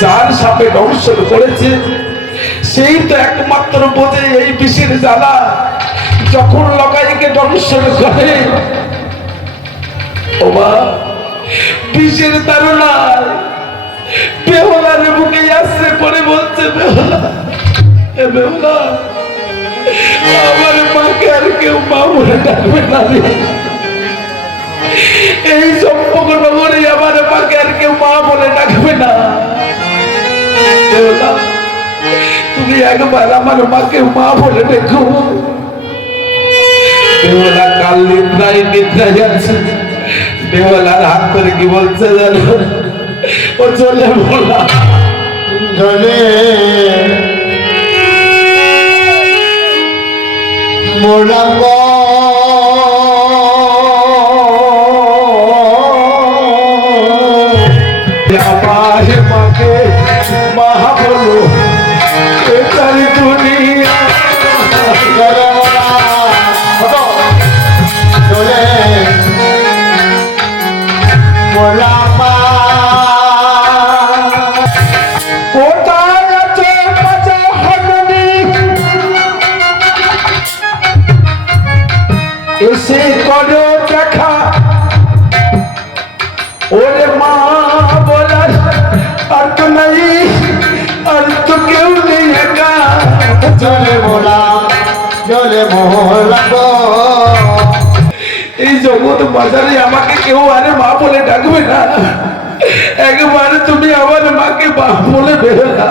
যার সাপে দংশন করেছে, সেই তো একমাত্র বোঝে এই বিষের জ্বালা। যখন লগাইকে দংশন করে, ও মা, বিষের তারুণায় বেহলার বুকে আসছে, পরে বলছে, বেহলা বেহলা, আমার মাকে আর কেউ মা বলে ডাকবে না এই সম্পর্ক নগরে আমার মাকে আর কেউ মা বলে ডাকবে না। তুমি একবার আমার মাকে মা বলে দেখো। বেহলা কাল নিদ্রায় নিদ্রায় আছে। বেহলার হাত করে কি বলছে জানো? ও চলে বলা। জলে মোরাঙ্গ বাজারে আমাকে কেউ আরে মা বলে ডাকবে না। একবার তুমি আমার মাকে মা বলে বেহলা।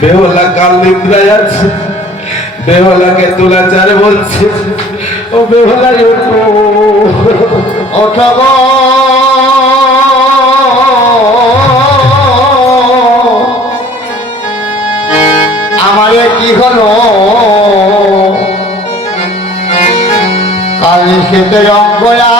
বেহলা কাল নিদ্রায় আছে, বেহলাকে তুলাচার বলছে, ও বেহলা ওঠো অথব আমারে কি হলো? খেতে রঙ্গয়া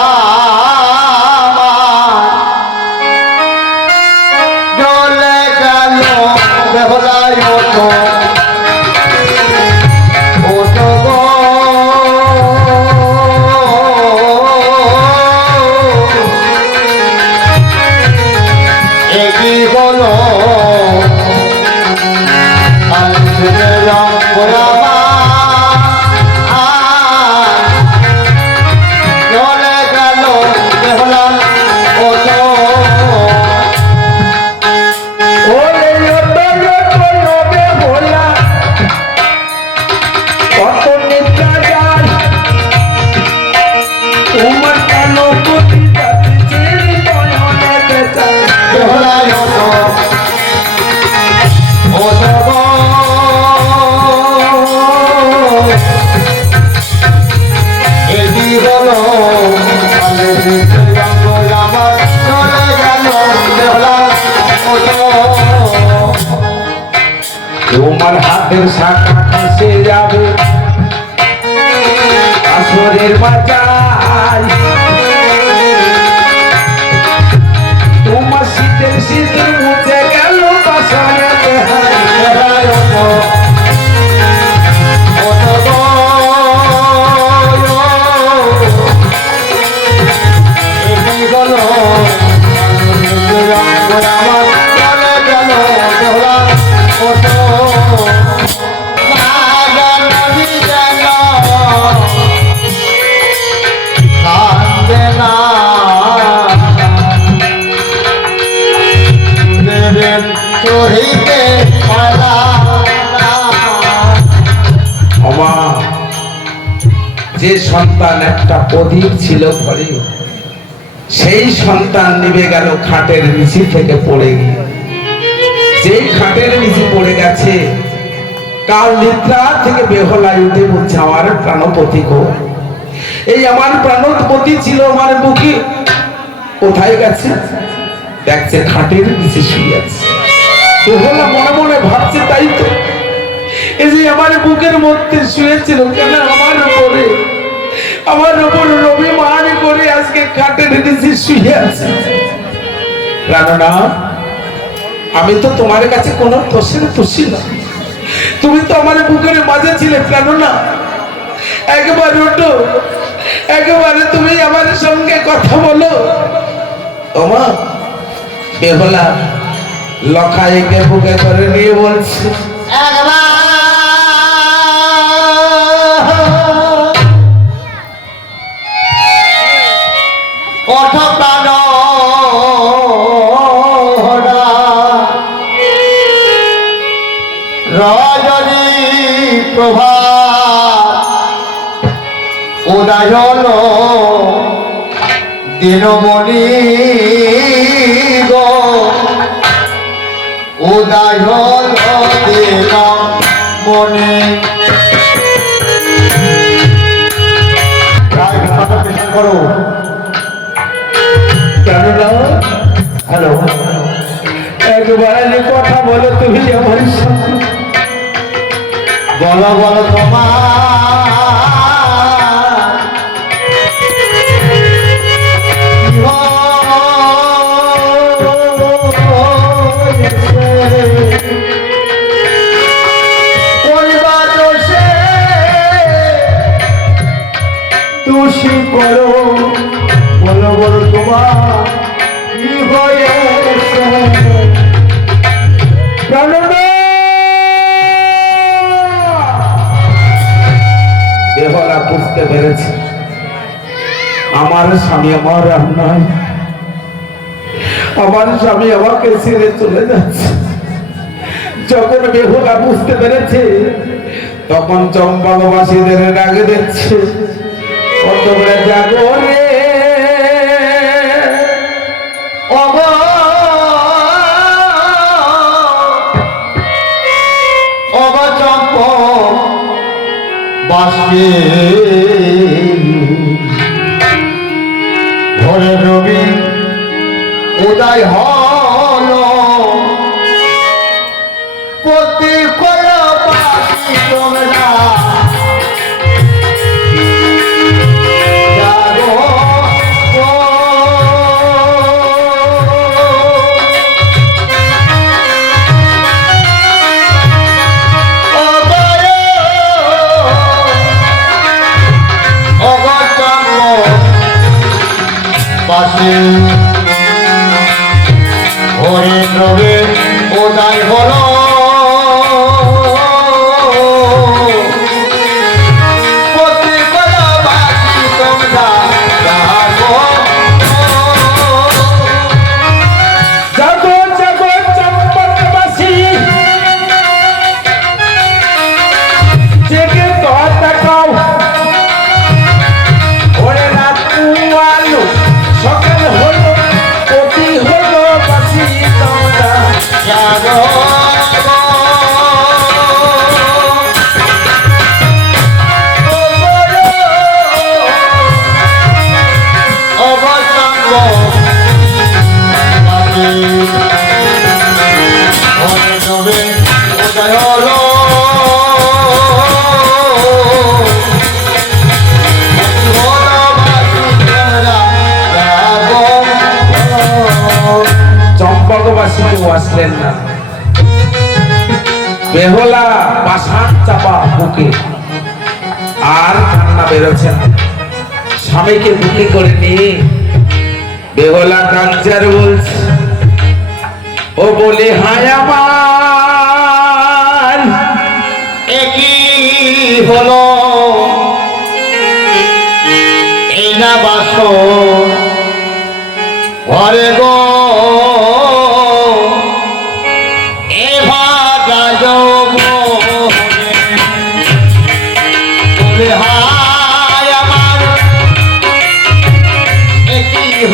তোমার হাতের শাখা খসে যাবে। আসরের বাজায় তোমার শীতের শীতের মুছে গেল বেহলায় সন্তান একটা প্রদীপ ছিল ঘরে। সেই সন্তান নিভে গেল খাটের নিচে থেকে পড়ে গিয়ে। যেই খাটের নিচে পড়ে গেছে, কাল নিদ্রা থেকে বেহলায় উঠে বলছে, আমার প্রাণপতি গো, এই আমার প্রাণপতি ছিল আমার বুকে। কোথায় গেছে? দেখছে খাটের নিচে শুয়ে আছে। বেহলা মনে মনে ভাবছে, তাই তো, এই যে আমার বুকের মধ্যে শুয়েছিল কেন আমার উপরে? আমার উপর রবিমান করে আজকে খাটের নিচে শুয়ে আছে। রানা আমি তো তোমার কাছে কোনো দোষের দোষী না। তুমি তো আমার বুকের মাঝে ছিলে কেন না একবার ওঠো। একেবারে তুমি আমার সঙ্গে কথা বলো। ওমা বেহলা, লখাইকে বুকে করে নিয়ে বলছে। ওঠ হল দিনমণি হল দিনমণি। করো। হ্যালো। একবার কথা বলো তুমি আমার বলো বলো তোমার আমার স্বামী আমাকে ছেড়ে চলে যাচ্ছে। যখন বেহুলা বুঝতে পেরেছে, তখন চম্পাকবাসীদের ডাকে দিচ্ছে কত করে বাসে। উদয় হল বুকে আর কান্না বেরোচ্ছে স্বামীকে বুকে করে নিয়ে বেহলা কাঞ্চার বলছে, ও বলে, হায় একই হলো? এই না বাস, ঘরে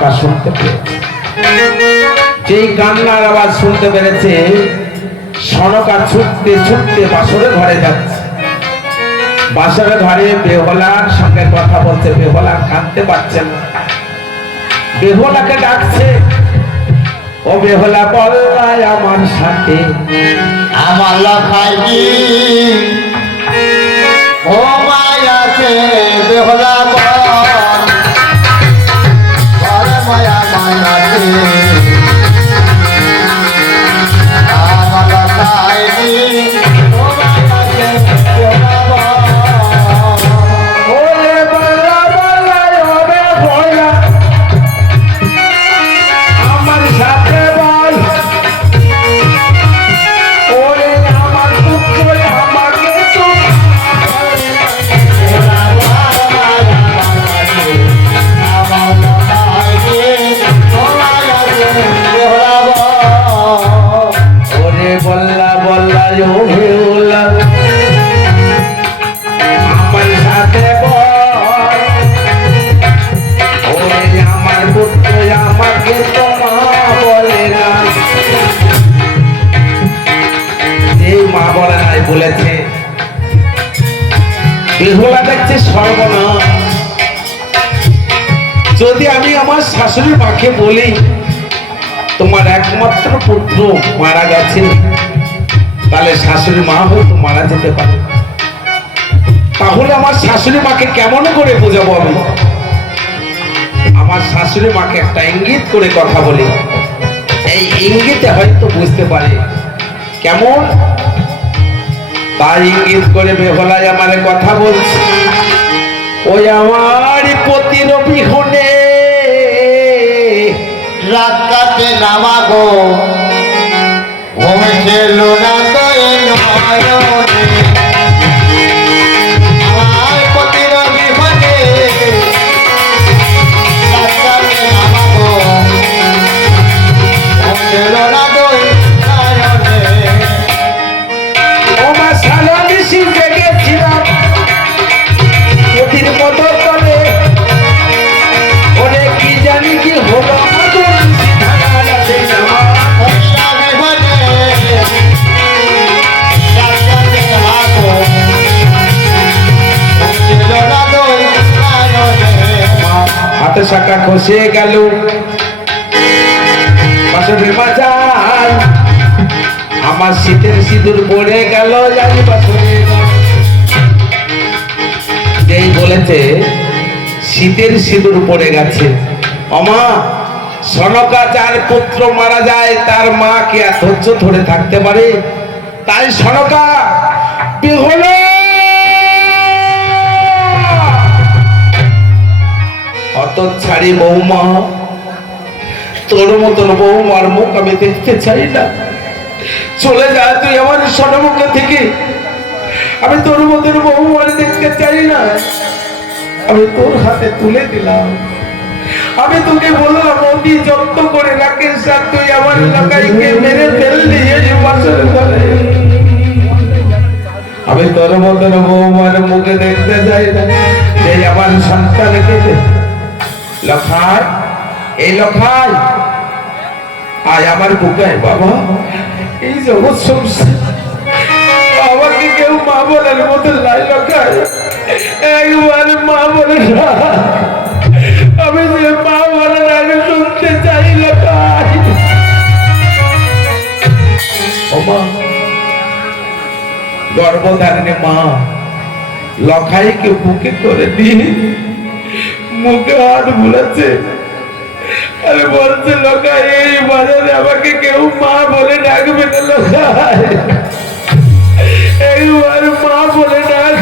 সনকা শুনতে পেয়েছে। যেই কান্নার আওয়াজ শুনতে পেরেছে সনকা ছুটতে ছুটতে বাসরে ঘরে যাচ্ছে। বাসরে ঘরে বেহলার সঙ্গে কথা বলছে, বেহলা কাঁদতে পারছে না। বেহলাকে ডাকছে, ও বেহলা বল্লাই আমার সাথে। আমার লখাই কি ও মায়াকে বেহলা বলি, তোমার একমাত্র পুত্র মারা গেছে। তাহলে শাশুড়ি মা হয়তো মারা যেতে পারে। তাহলে আমার শাশুড়ি মাকে কেমন করে বোঝাবো আমি? আমার শাশুড়ি মাকে একটা ইঙ্গিত করে কথা বলি। এই ইঙ্গিতে হয়তো বুঝতে পারে। কেমন? তাই ইঙ্গিত করে বেহলায় আমার কথা বলছে। ওই আমার পতির বিহনে রাত কাটে নামাগো ঘুম ছিল না তো এই শাখা খসে গেল। আমার শীতের সিঁদুর পড়ে গেল যেই বলেছে, শীতের সিঁদুর পড়ে গেছে। অমা সনকা যার পুত্র মারা যায়, তার মা কি ধৈর্য ধরে থাকতে পারে? তাই সনকা বেহুলা অত ছাড়ি বৌমা। তোর মতন বৌমার মুখ আমি দেখতে চাই না। চলে যা তুই আমার সনমুখে থেকে। আমি তোর মতন বৌমার দেখতে চাই না। আমি তোর হাতে তুলে দিলাম। আমি তোকে বললাম, অতি যত্ন করে রাখিস আর তুই আমার এলাকাইকে মেরে ফেললি এই বাসর ঘরে। আমি তোর মতন বৌমার মুখে দেখতে চাই না। যে আমার সন্তানকে দে। লখাই এই লখাই আয়, আমার বুকে বাবা। এই জগৎ আমাকে কেউ মা বলার মতো লাই লখাই একবার মা বলে, আমি যে মা বলার আগে শুনতে চাই লখাই ও মা, গর্ভধারিণী মা, লখাইকে বুকে করে দিয়ে মুখে হাত ভুলেছে আরে বলছে লোকাই এই বাজারে আমাকে কেউ মা বলে ডাকবে না লোকাই এইবার মা বলে ডাক।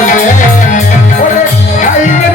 মনে ওরে হাই রে